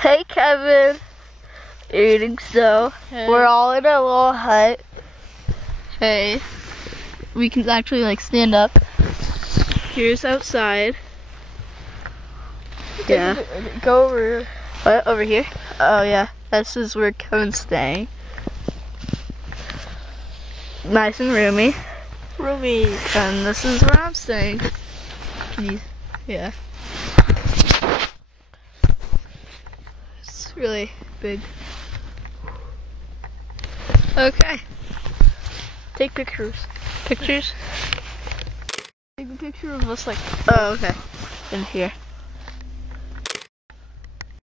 Hey, Kevin. Eating so. Hey. We're all in a little hut. Hey. We can actually like stand up. Here's outside. Yeah. Go over. What? Over here? Oh yeah. This is where Kevin's staying. Nice and roomy. Roomy. And this is where I'm staying. Yeah. It's really big. Okay. Take pictures. Pictures? Take a picture of us like Oh, okay. in here.